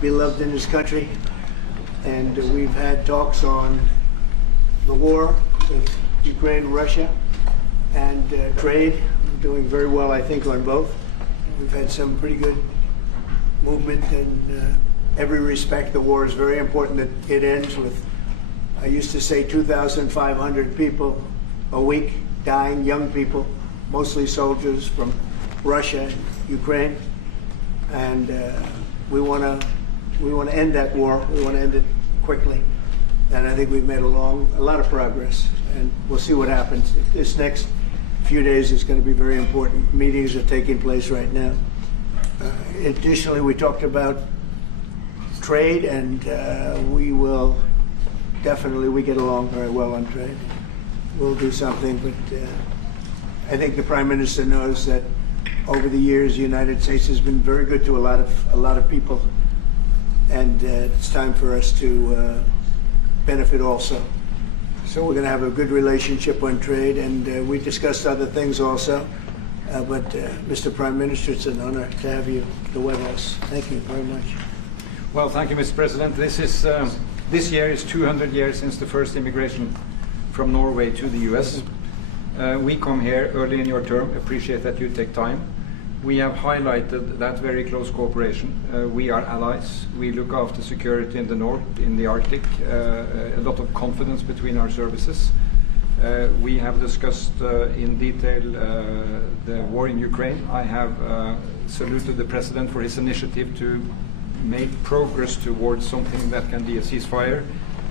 beloved in this country, and we've had talks on the war with Ukraine and Russia, and trade. We're doing very well, I think, on both. We've had some pretty good movement in every respect. The war is very important that it ends with, I used to say, 2,500 people a week dying, young people, mostly soldiers from Russia and Ukraine, and we want to end that war. We want to end it quickly, and I think we've made a lot of progress, and we'll see what happens. This next few days is going to be very important. Meetings are taking place right now. Additionally, we talked about trade, and we get along very well on trade. We'll do something, but I think the Prime Minister knows that over the years, the United States has been very good to a lot of people, and it's time for us to benefit also. So we're going to have a good relationship on trade, and we discussed other things also. But Mr. Prime Minister, it's an honor to have you at the White House. Thank you very much. Well, thank you, Mr. President. This year is 200 years since the first immigration from Norway to the U.S. We come here early in your term. Appreciate that you take time. We have highlighted that very close cooperation. We are allies. We look after security in the north, in the Arctic. A lot of confidence between our services. We have discussed in detail the war in Ukraine. I have saluted the President for his initiative to make progress towards something that can be a ceasefire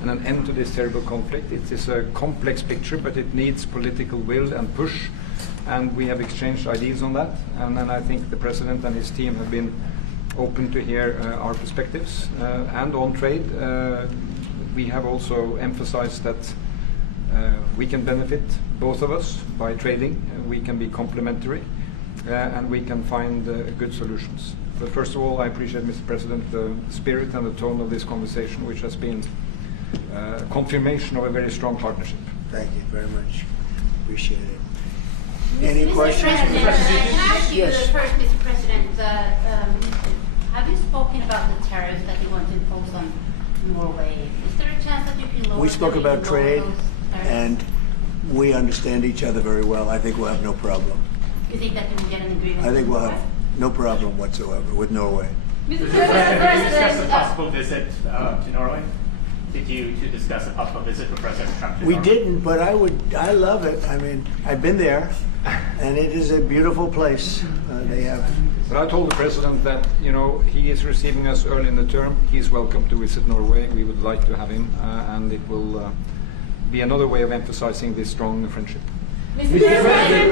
and an end to this terrible conflict. It is a complex picture, but it needs political will and push, and we have exchanged ideas on that. And then I think the President and his team have been open to hear our perspectives. And on trade, we have also emphasized that we can benefit, both of us, by trading. We can be complementary, and we can find good solutions. But first of all, I appreciate, Mr. President, the spirit and the tone of this conversation, which has been confirmation of a very strong partnership. Thank you very much. Appreciate it. Any questions? President, can I ask you Yes. first, Mr. President, have you spoken about the tariffs that you want to impose on Norway? Is there a chance that you can lower? We spoke about trade, those tariffs? and we understand each other very well. I think we'll have no problem. You think that you can get an agreement? I think we'll with have no problem whatsoever with Norway. Mr. President, did you discuss a possible visit to Norway? Did you discuss a possible visit for President Trump to We Norway? didn't, but I love it. I mean, I've been there, and it is a beautiful place. They have. But I told the President that, you know, he is receiving us early in the term. He's welcome to visit Norway. We would like to have him, and it will be another way of emphasizing this strong friendship. Mr. President,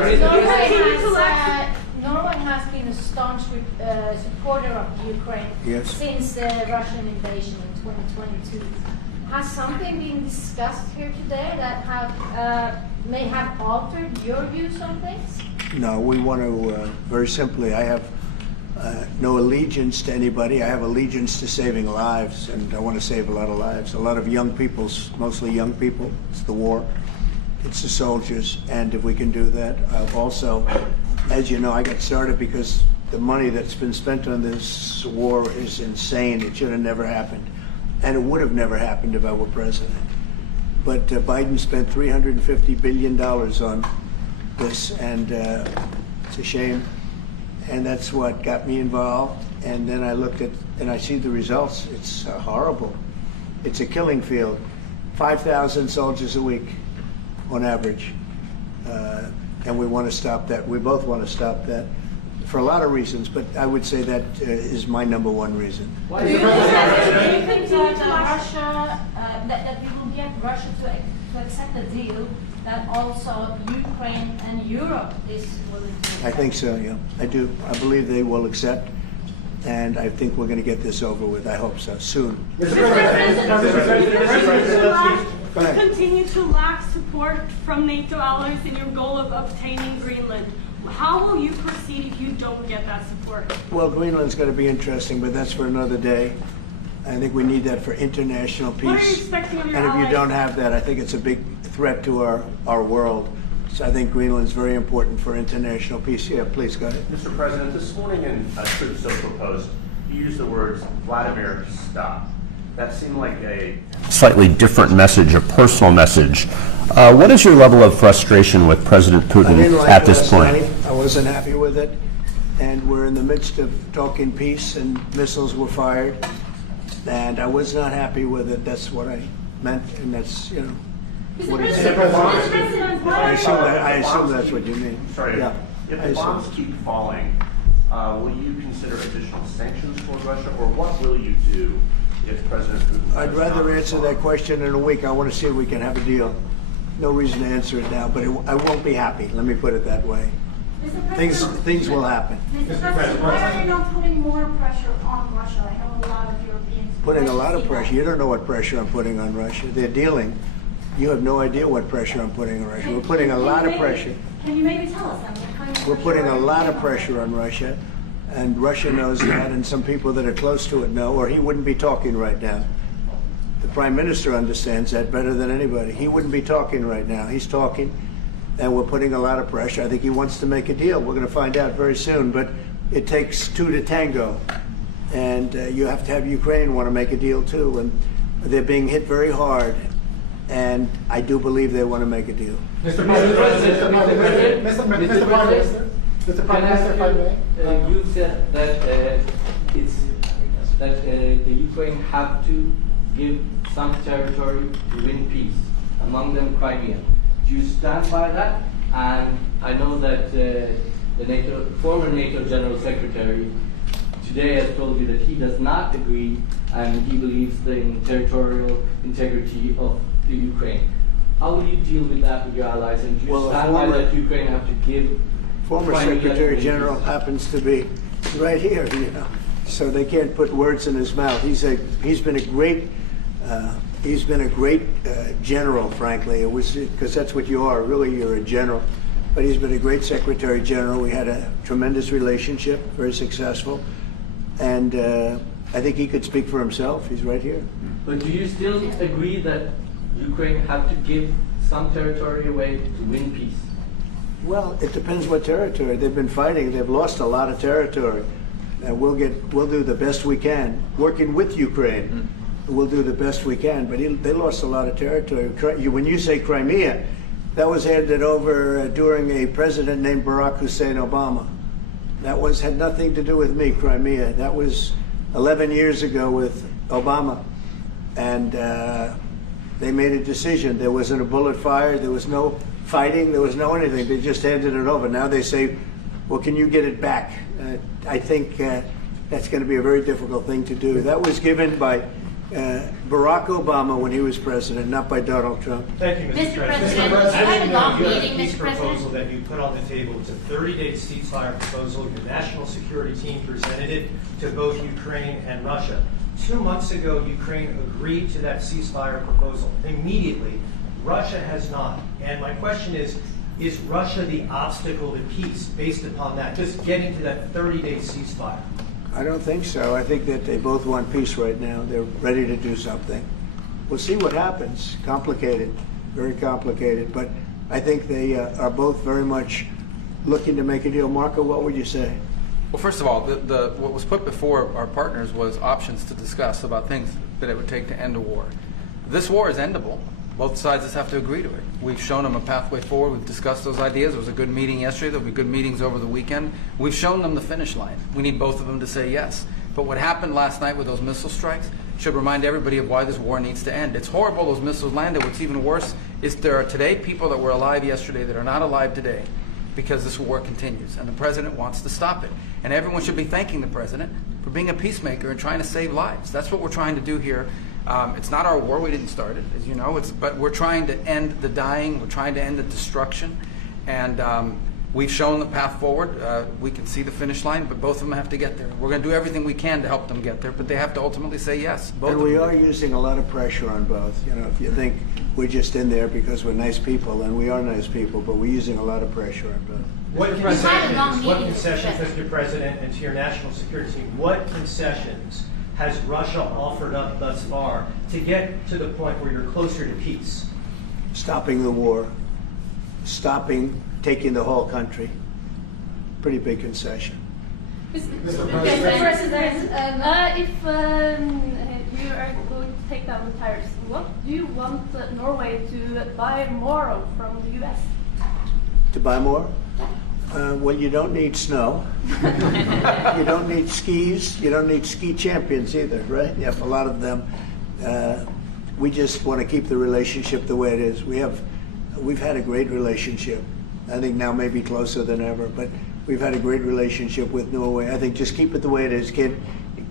Norway has been a staunch supporter of Ukraine Yes. since the Russian invasion in 2022. Has something been discussed here today that may have altered your views on things? No, we want to, very simply, I have no allegiance to anybody. I have allegiance to saving lives, and I want to save a lot of lives. A lot of young people, mostly young people. It's the war. It's the soldiers, and if we can do that. Also, as you know, I got started because the money that's been spent on this war is insane. It should have never happened, and it would have never happened if I were president. But Biden spent $350 billion on this, and it's a shame, and that's what got me involved. And then I looked at, and I see the results. It's horrible. It's a killing field. 5,000 soldiers a week on average, and we want to stop that. We both want to stop that for a lot of reasons, but I would say that is my number one reason. Why Do is you the think President? that Russia, that we will get Russia to accept a deal that also Ukraine and Europe is willing to accept? I think so, yeah. I do. I believe they will accept, and I think we're going to get this over with. I hope so, soon. Go ahead. Continue to lack support from NATO allies in your goal of obtaining Greenland. How will you proceed if you don't get that support? Well, Greenland's going to be interesting, but that's for another day. I think we need that for international peace. What are you expecting of your And if you allies? don't have that, I think it's a big threat to our world. So I think Greenland's very important for international peace. Yeah, please go ahead. Mr. President, this morning in Truth Social Post, you used the words Vladimir, stop. That seemed like a slightly different message, a personal message. What is your level of frustration with President I Putin didn't like at this last point? night. I wasn't happy with it. And we're in the midst of talking peace, and missiles were fired. And I was not happy with it. That's what I meant, and that's, you know. Mr. What is President, it? Mr. President, why I are assume that's what you mean. Sorry, Yeah, if I the bombs assume. keep falling, will you consider additional sanctions toward Russia, or what will you do if President Putin? I'd does rather not answer respond? that question in a week. I want to see if we can have a deal. No reason to answer it now, but I won't be happy. Let me put it that way. Mr. President, Things will happen. Mr. President, why are you not putting more pressure on Russia? I know a lot of Europeans. Putting a lot of see that. pressure. You don't know what pressure I'm putting on Russia. They're dealing. You have no idea what pressure I'm putting on Russia. We're putting a lot of pressure. Can you maybe tell us then what kind of We're pressure putting are a you lot putting of on pressure on Russia, and Russia knows that, and some people that are close to it know, or he wouldn't be talking right now. The Prime Minister understands that better than anybody. He wouldn't be talking right now. He's talking, and we're putting a lot of pressure. I think he wants to make a deal. We're going to find out very soon, but it takes two to tango, and you have to have Ukraine want to make a deal too, and they're being hit very hard, and I do believe they want to make a deal. Mr. President, Mr. Prime Minister, Mr. Prime Minister, if I may. You said that it's that the Ukraine have to give some territory to win peace, among them Crimea. Do you stand by that? And I know that the former NATO General Secretary today has told you that he does not agree, and he believes in territorial integrity of the Ukraine. How will you deal with that with your allies? And do you Well, stand by that Ukraine have to give Former Crimea Secretary to General peace? happens to be right here, you know, so they can't put words in his mouth. He's been a great general, frankly. It was because that's what you are. Really, you're a general. But he's been a great Secretary General. We had a tremendous relationship, very successful, and I think he could speak for himself. He's right here. But do you still agree that Ukraine have to give some territory away to win peace? Well, it depends what territory. They've been fighting. They've lost a lot of territory. We'll do the best we can, working with Ukraine. We'll do the best we can. But they lost a lot of territory. When you say Crimea, that was handed over during a president named Barack Hussein Obama. That had nothing to do with me, Crimea. That was 11 years ago with Obama. And they made a decision. There wasn't a bullet fired. There was no fighting. There was no anything. They just handed it over. Now they say, well, can you get it back? I think that's going to be a very difficult thing to do. That was given by Barack Obama when he was president, not by Donald Trump. Thank you, Mr. Mr. President. President, you had a long You have meeting, a peace Mr. President. proposal that you put on the table. It's a 30-day ceasefire proposal. Your national security team presented it to both Ukraine and Russia. 2 months ago, Ukraine agreed to that ceasefire proposal. Immediately, Russia has not. And my question is Russia the obstacle to peace based upon that, just getting to that 30-day ceasefire? I don't think so. I think that they both want peace right now. They're ready to do something. We'll see what happens. Complicated, very complicated. But I think they are both very much looking to make a deal. Marco, what would you say? Well, first of all, what was put before our partners was options to discuss about things that it would take to end a war. This war is endable. Both sides just have to agree to it. We've shown them a pathway forward. We've discussed those ideas. It was a good meeting yesterday. There'll be good meetings over the weekend. We've shown them the finish line. We need both of them to say yes. But what happened last night with those missile strikes should remind everybody of why this war needs to end. It's horrible those missiles landed. What's even worse is there are today people that were alive yesterday that are not alive today because this war continues, and the president wants to stop it. And everyone should be thanking the president for being a peacemaker and trying to save lives. That's what we're trying to do here. It's not our war. We didn't start it, as you know. But we're trying to end the dying. We're trying to end the destruction. And we've shown the path forward. We can see the finish line, but both of them have to get there. We're going to do everything we can to help them get there, but they have to ultimately say yes. Both And of we them. are using a lot of pressure on both. You know, if you think we're just in there because we're nice people, and we are nice people, but we're using a lot of pressure on both. What We've had a long concessions, meeting, Mr. President, and to your national security team, what concessions has Russia offered up thus far to get to the point where you're closer to peace? Stopping the war, taking the whole country. Pretty big concession. Mr. Mr. President. If you are going to take down the tariffs, what do you want Norway to buy more of from the U.S.? To buy more? Well, you don't need snow. You don't need skis. You don't need ski champions either, right? You have a lot of them. We just want to keep the relationship the way it is. We've had a great relationship. I think now maybe closer than ever, but we've had a great relationship with Norway. I think just keep it the way it is, kid.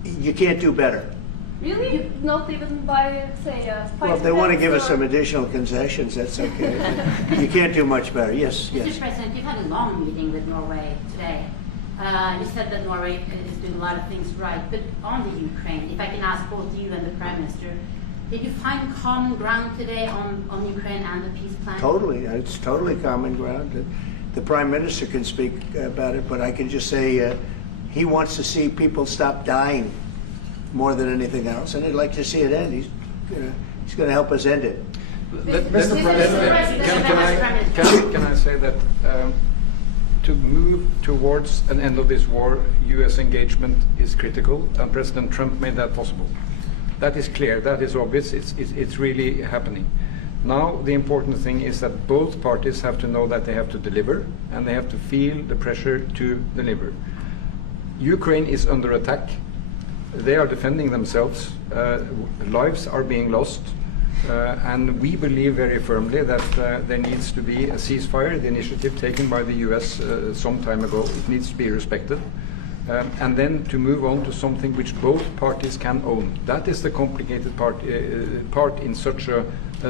You can't do better. Really? Not even by, say, Well, if they want to give us some additional concessions, that's okay. You can't do much better. Yes, Mr. yes. President, you've had a long meeting with Norway today. You said that Norway is doing a lot of things right, but on the Ukraine, if I can ask both you and the Prime Minister, did you find common ground today on Ukraine and the peace plan? Totally. It's totally common ground. The Prime Minister can speak about it, but I can just say he wants to see people stop dying more than anything else, and he'd like to see it end. He's going to help us end it. Mr. President. Can I say that to move towards an end of this war, U.S. engagement is critical, and President Trump made that possible. That is clear, that is obvious, it's really happening. Now the important thing is that both parties have to know that they have to deliver, and they have to feel the pressure to deliver. Ukraine is under attack. They are defending themselves. Lives are being lost. And we believe very firmly that there needs to be a ceasefire, the initiative taken by the US some time ago. It needs to be respected. And then to move on to something which both parties can own. That is the complicated part in such a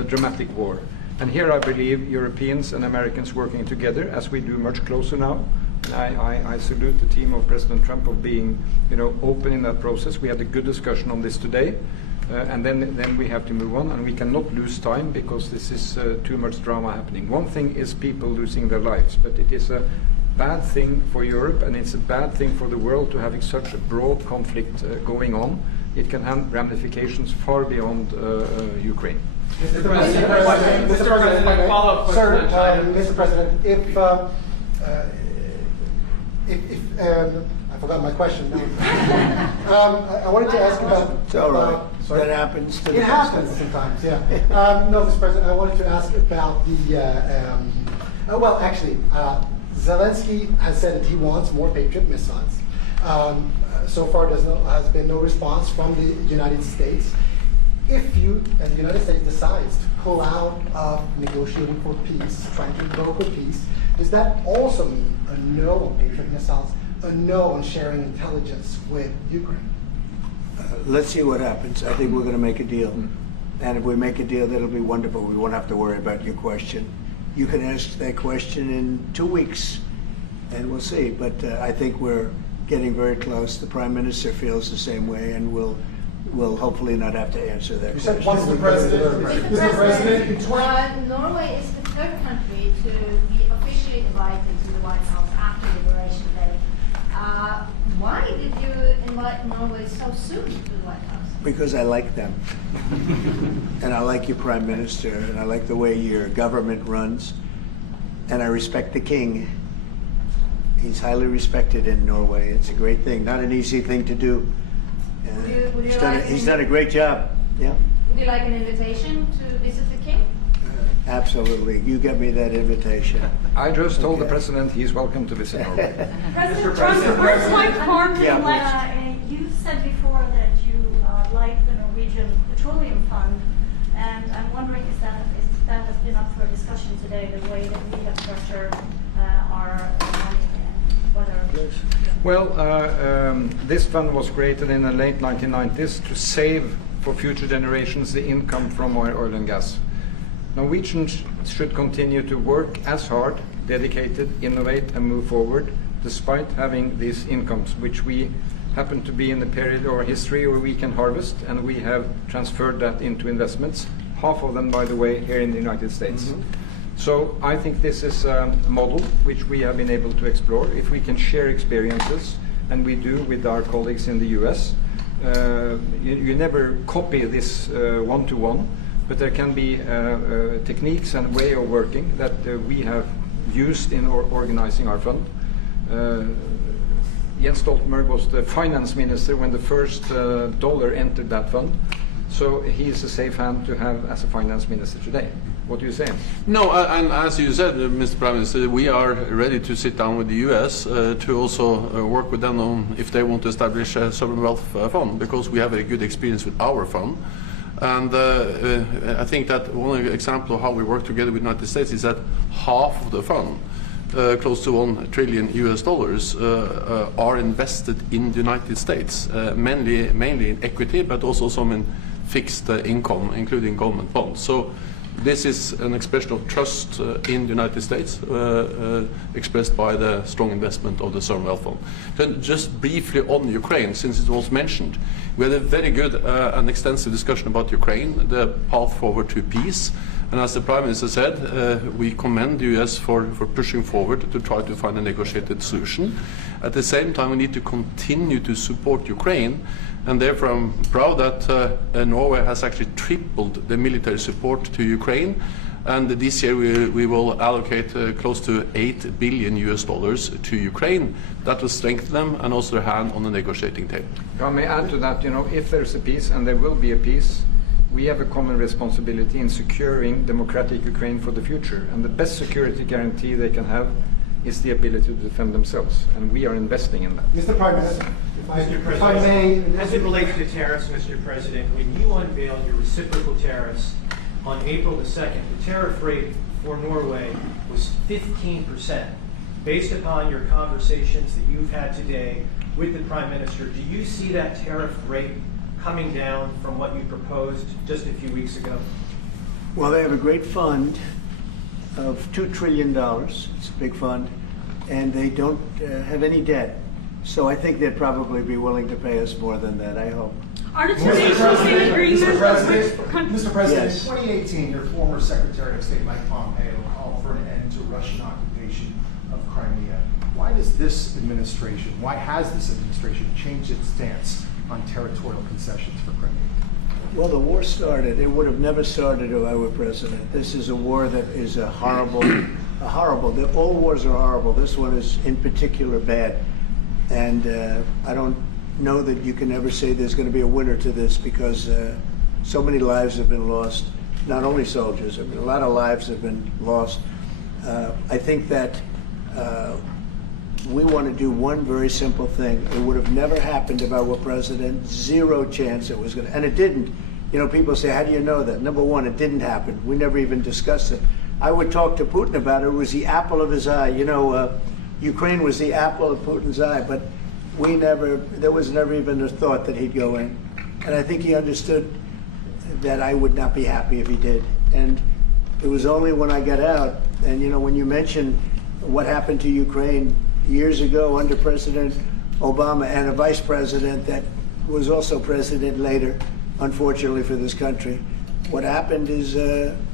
dramatic war. And here I believe Europeans and Americans working together, as we do much closer now. I salute the team of President Trump of being, open in that process. We had a good discussion on this today, and then we have to move on, and we cannot lose time because this is too much drama happening. One thing is people losing their lives, but it is a bad thing for Europe, and it's a bad thing for the world to having such a broad conflict going on. It can have ramifications far beyond Ukraine. Mr. President, follow-up question. Sir, Mr. President, I forgot my question now. I wanted to ask about. It's all right. That happens to the It happens sometimes, yeah. No, Mr. President, I wanted to ask about the. Zelensky has said that he wants more Patriot missiles. So far, has been no response from the United States. If you and the United States decides to pull out of negotiating for peace, trying to broker peace, does that also mean a no on Patriot missiles, a no on sharing intelligence with Ukraine? Let's see what happens. I think we're going to make a deal. And if we make a deal, that'll be wonderful. We won't have to worry about your question. You can ask that question in 2 weeks, and we'll see. But I think we're getting very close. The Prime Minister feels the same way, and we'll hopefully not have to answer that question. Mr. President, Norway is the third country to be officially invited to the White House after Liberation Day. Why did you invite Norway so soon to the White House? Because I like them. And I like your Prime Minister, and I like the way your government runs. And I respect the King. He's highly respected in Norway. It's a great thing, not an easy thing to do. He's done a great job. Yeah. Would you like an invitation to visit the King? Absolutely. You get me that invitation. I just told the President he's welcome to visit Norway. President Trump, the first like farming You said before that you like the Norwegian Petroleum Fund, and I'm wondering if that has been up for discussion today, the way that we have structured our money and whether. Well, this fund was created in the late 1990s to save for future generations the income from oil and gas. Norwegians should continue to work as hard, dedicated, innovate and move forward, despite having these incomes, which we happen to be in the period of our history where we can harvest, and we have transferred that into investments, half of them, by the way, here in the United States. Mm-hmm. So I think this is a model which we have been able to explore. If we can share experiences, and we do with our colleagues in the US, you never copy this one-to-one, but there can be techniques and way of working that we have used in organizing our fund. Jens Stoltenberg was the finance minister when the first dollar entered that fund. So he is a safe hand to have as a finance minister today. What do you say? No, and as you said, Mr. Prime Minister, we are ready to sit down with the U.S. To also work with them on if they want to establish a sovereign wealth fund, because we have a good experience with our fund. And I think that one example of how we work together with the United States is that half of the fund, close to $1 trillion are invested in the United States, mainly in equity, but also some in fixed income, including government bonds. So this is an expression of trust in the United States, expressed by the strong investment of the Sovereign Wealth Fund. Then just briefly on Ukraine, since it was mentioned, we had a very good and extensive discussion about Ukraine, the path forward to peace. And as the Prime Minister said, we commend the US for pushing forward to try to find a negotiated solution. At the same time, we need to continue to support Ukraine, and therefore I'm proud that Norway has actually tripled the military support to Ukraine. And this year we will allocate close to $8 billion to Ukraine. That will strengthen them and also their hand on the negotiating table. If I may add to that, if there's a peace, and there will be a peace, we have a common responsibility in securing democratic Ukraine for the future. And the best security guarantee they can have is the ability to defend themselves. And we are investing in that. Mr. Prime Minister, if I may, as it relates to tariffs, Mr. President, when you unveiled your reciprocal tariffs on April the 2nd, the tariff rate for Norway was 15%. Based upon your conversations that you've had today with the Prime Minister, do you see that tariff rate coming down from what you proposed just a few weeks ago? Well, they have a great fund of $2 trillion. It's a big fund, and they don't have any debt. So I think they'd probably be willing to pay us more than that, I hope. Are the two nations in agreement? Mr. President, Yes. in 2018, your former Secretary of State Mike Pompeo called for an end to Russian occupation of Crimea. Why has this administration changed its stance on territorial concessions for Crimea? Well, the war started. It would have never started if I were president. This is a war that is horrible. All wars are horrible. This one is in particular bad. And I don't know that you can ever say there's going to be a winner to this, because so many lives have been lost. Not only soldiers, I mean, a lot of lives have been lost. I think that we want to do one very simple thing. It would have never happened if I were president. Zero chance it was going to, and it didn't. People say, how do you know that? Number one, it didn't happen. We never even discussed it. I would talk to Putin about it. It was the apple of his eye. Ukraine was the apple of Putin's eye, but there was never even a thought that he'd go in. And I think he understood that I would not be happy if he did. And it was only when I got out, and when you mention what happened to Ukraine years ago under President Obama and a vice president that was also president later, unfortunately for this country, what happened is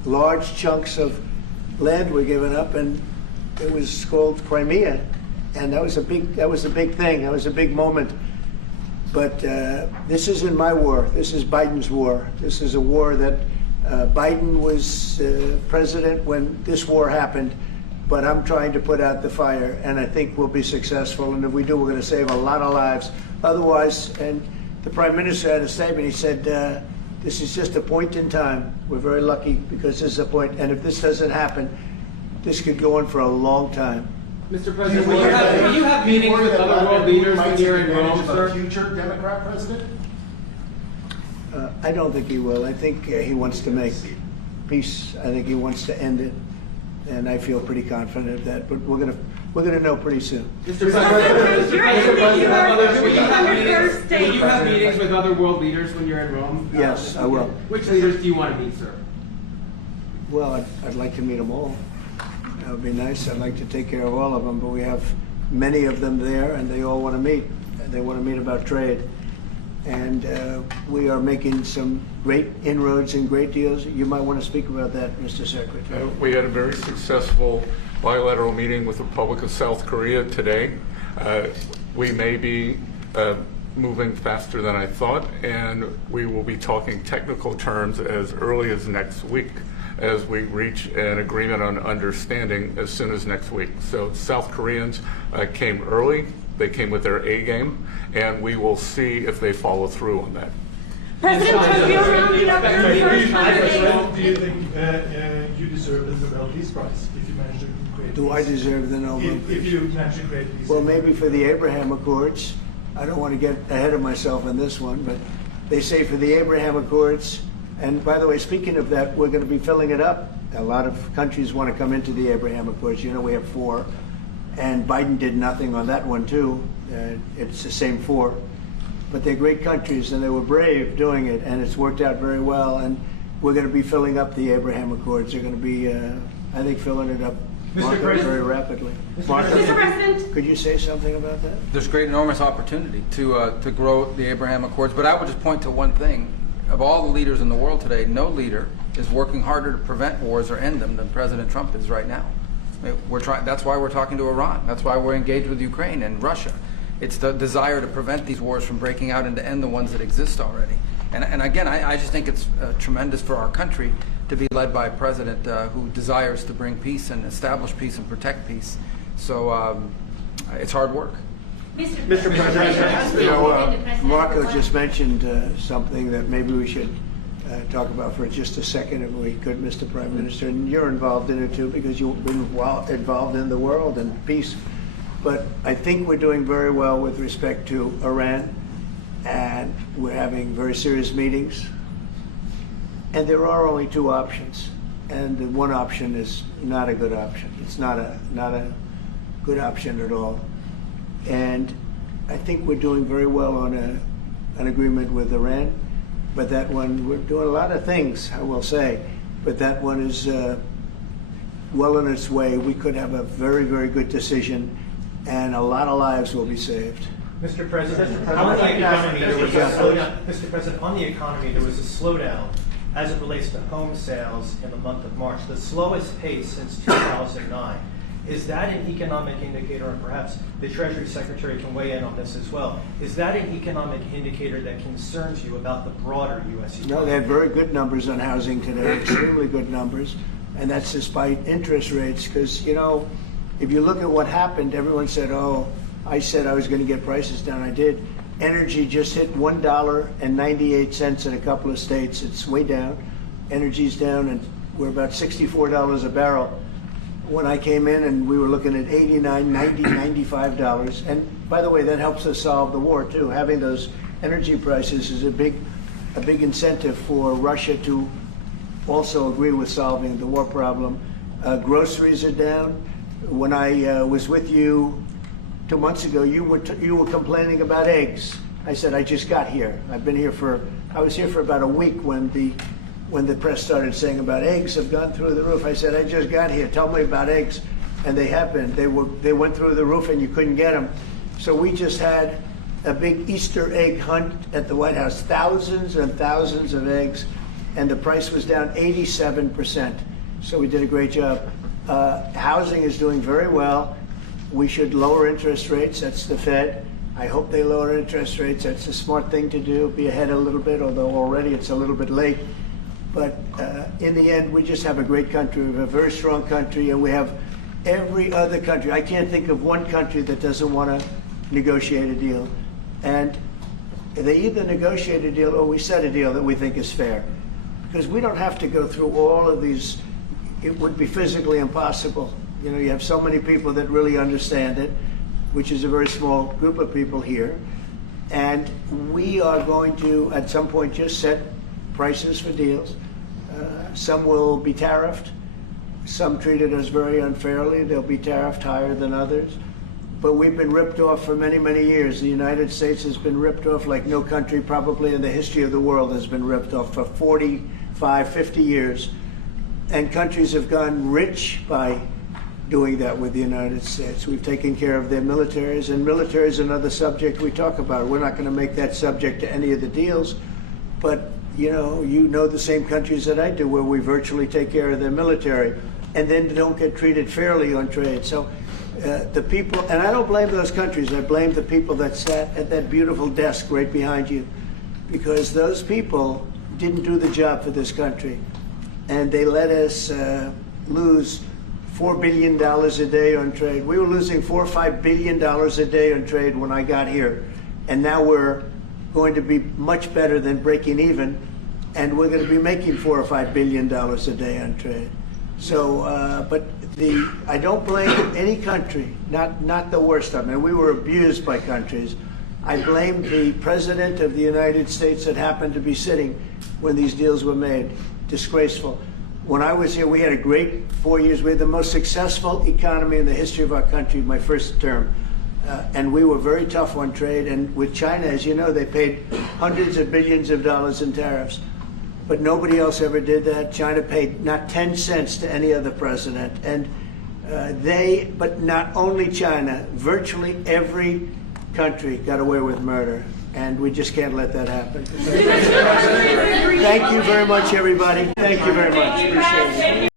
large chunks of land were given up, and it was called Crimea, and that was a big thing. That was a big moment. But this isn't my war. This is Biden's war. This is a war that Biden was president when this war happened. But I'm trying to put out the fire, and I think we'll be successful. And if we do, we're going to save a lot of lives. Otherwise, and the Prime Minister had a statement. He said, "This is just a point in time. We're very lucky because this is a point. And if this doesn't happen, this could go on for a long time." Mr. President, will you have meetings with other world leaders when you're in Rome, sir? Future Democrat president? I don't think he will. I think he wants to make peace. I think he wants to end it, and I feel pretty confident of that. But we're gonna know pretty soon. Mr. President, will you have meetings with other world leaders when you're in Rome? Yes, I will. Which leaders do you want to meet, sir? Well, I'd like to meet them all. That would be nice. I'd like to take care of all of them, but we have many of them there, and they all want to meet. They want to meet about trade. And we are making some great inroads and great deals. You might want to speak about that, Mr. Secretary. We had a very successful bilateral meeting with the Republic of South Korea today. We may be moving faster than I thought, and we will be talking technical terms as early as next week, as we reach an agreement on understanding as soon as next week. So South Koreans came early They came with their A game, and we will see if they follow through on that. President Trump, you're rounding up your first Monday. Do you think you deserve the Nobel Peace Prize if you manage to create Do I deserve the Nobel If Peace? you manage to create peace? Well, maybe for the Abraham Accords. I don't want to get ahead of myself in this one, but they say for the Abraham Accords, and by the way, speaking of that, we're going to be filling it up. A lot of countries want to come into the Abraham Accords. You know, we have 4, and Biden did nothing on that one, too. It's the same 4. But they're great countries, and they were brave doing it, and it's worked out very well, and we're going to be filling up the Abraham Accords. They're going to be, I think, filling it up very rapidly. Mr. President. Could you say something about that? There's great, enormous opportunity to grow the Abraham Accords, but I would just point to one thing. Of all the leaders in the world today, no leader is working harder to prevent wars or end them than President Trump is right now. I mean, that's why we're talking to Iran. That's why we're engaged with Ukraine and Russia. It's the desire to prevent these wars from breaking out and to end the ones that exist already. And again, I just think it's tremendous for our country to be led by a president who desires to bring peace and establish peace and protect peace. So it's hard work. Mr. President, Marco just mentioned something that maybe we should talk about for just a second, if we could, Mr. Prime Minister. And you're involved in it too, because you've been involved in the world and peace. But I think we're doing very well with respect to Iran, and we're having very serious meetings. And there are only 2 options, and the one option is not a good option. It's not a good option at all. And I think we're doing very well on an agreement with Iran, but that one, we're doing a lot of things, I will say, but that one is well on its way. We could have a very, very good decision, and a lot of lives will be saved. Mr. President, on the economy, there was a slowdown. Mr. President, on the economy, there was a slowdown as it relates to home sales in the month of March, the slowest pace since 2009. Is that an economic indicator, and perhaps the Treasury Secretary can weigh in on this as well, is that an economic indicator that concerns you about the broader U.S. economy? No, they had very good numbers on housing today, extremely good numbers, and that's despite interest rates, because, you know, if you look at what happened, everyone said, oh, I said I was going to get prices down. I did. Energy just hit $1.98 in a couple of states. It's way down. Energy's down, and we're about $64 a barrel. When I came in, and we were looking at $89, $90, $95. And by the way, that helps us solve the war too. Having those energy prices is a big incentive for Russia to also agree with solving the war problem. Groceries are down. When I was with you 2 months ago, you were complaining about eggs. I said, I just got here. I was here for about a week when the press started saying about eggs have gone through the roof. I said, I just got here. Tell me about eggs. And they have been. They went through the roof, and you couldn't get them. So we just had a big Easter egg hunt at the White House. Thousands and thousands of eggs, and the price was down 87%. So we did a great job. Housing is doing very well. We should lower interest rates. That's the Fed. I hope they lower interest rates. That's a smart thing to do. Be ahead a little bit, although already it's a little bit late. But in the end, we just have a great country. We have a very strong country, and we have every other country. I can't think of one country that doesn't want to negotiate a deal. And they either negotiate a deal or we set a deal that we think is fair. Because we don't have to go through all of these. It would be physically impossible. You know, you have so many people that really understand it, which is a very small group of people here. And we are going to, at some point, just set prices for deals. Some will be tariffed. Some treated us very unfairly. They'll be tariffed higher than others. But we've been ripped off for many, many years. The United States has been ripped off like no country probably in the history of the world has been ripped off for 45, 50 years. And countries have gotten rich by doing that with the United States. We've taken care of their militaries, and military is another subject we talk about. We're not going to make that subject to any of the deals, but you know the same countries that I do, where we virtually take care of their military, and then don't get treated fairly on trade. So the people, and I don't blame those countries, I blame the people that sat at that beautiful desk right behind you, because those people didn't do the job for this country, and they let us lose $4 billion a day on trade. We were losing $4 or $5 billion a day on trade when I got here, and now we're going to be much better than breaking even, and we're going to be making $4 or $5 billion a day on trade. So, I don't blame any country, not the worst of them. We were abused by countries. I blame the President of the United States that happened to be sitting when these deals were made. Disgraceful. When I was here, we had a great 4 years. We had the most successful economy in the history of our country, my first term. And we were very tough on trade. And with China, as you know, they paid hundreds of billions of dollars in tariffs. But nobody else ever did that. China paid not 10 cents to any other president. And but not only China, virtually every country got away with murder. And we just can't let that happen. Thank you very much, everybody. Thank you very much. Appreciate it.